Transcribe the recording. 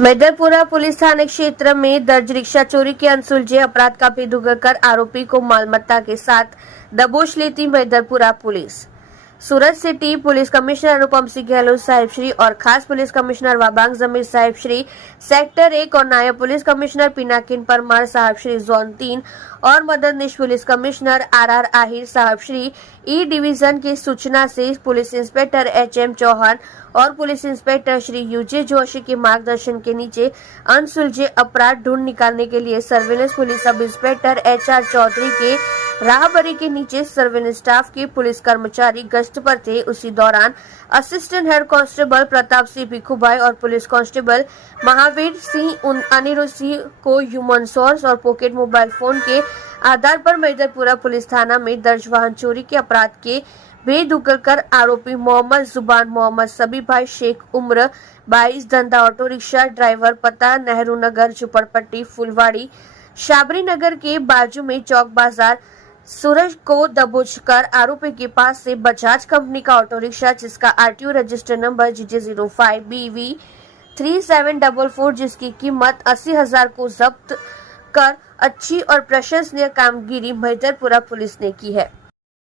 मैदरपुरा police थाने क्षेत्र में दर्ज रिक्शा चोरी के अनसुलझे अपराध का भेद उगलकर आरोपी को मालमत्ता के साथ दबोच लेती मैदरपुरा पुलिस। सूरत city police commissioner Anupam Singh Gehlot Sahib Shri और खास पुलिस कमिश्नर वाबांग जमीर साहिब श्री सेक्टर 1 और नायब police commissioner Pinakin Parmar Sahib Shri zone 3 और मददनीश पुलिस कमिश्नर आर आहिर साहब श्री ई डिवीजन की सूचना से पुलिस इंस्पेक्टर HM चौहान और पुलिस इंस्पेक्टर श्री यूजे जोशी के मार्गदर्शन के नीचे अनसुलझे अपराध ढूंढ निकालने के लिए surveillance police sub inspector HR Chaudhary के राहबरी के नीचे सर्विलेंस स्टाफ के पुलिस कर्मचारी गश्त पर थे। उसी दौरान assistant head constable Pratap Singh Bhikhubhai और पुलिस कांस्टेबल महावीर सिंह अनिरुद्ध सिंह को ह्यूमन सोर्स और पॉकेट मोबाइल फोन के आधार पर मैदरपुरा पुलिस थाना में दर्ज वाहन चोरी के अपराध के भेद उगलकर आरोपी मोहम्मद जुबान मोहम्मद सबी भाई शेख उम्र 22 धंधा ऑटो रिक्शा ड्राइवर पता नेहरू नगर झुपड़पट्टी फुलवाड़ी शाबरी नगर के बाजू में चौक बाजार सूरज को दबोचकर आरोपी के पास से बजाज कंपनी का ऑटो रिक्शा जिसका RTO रजिस्टर नंबर GJ05BV 3744 जिसकी कीमत 80,000 को जब्त कर अच्छी और प्रशंसनीय कामगिरी मैदरपुरा पुलिस ने की है।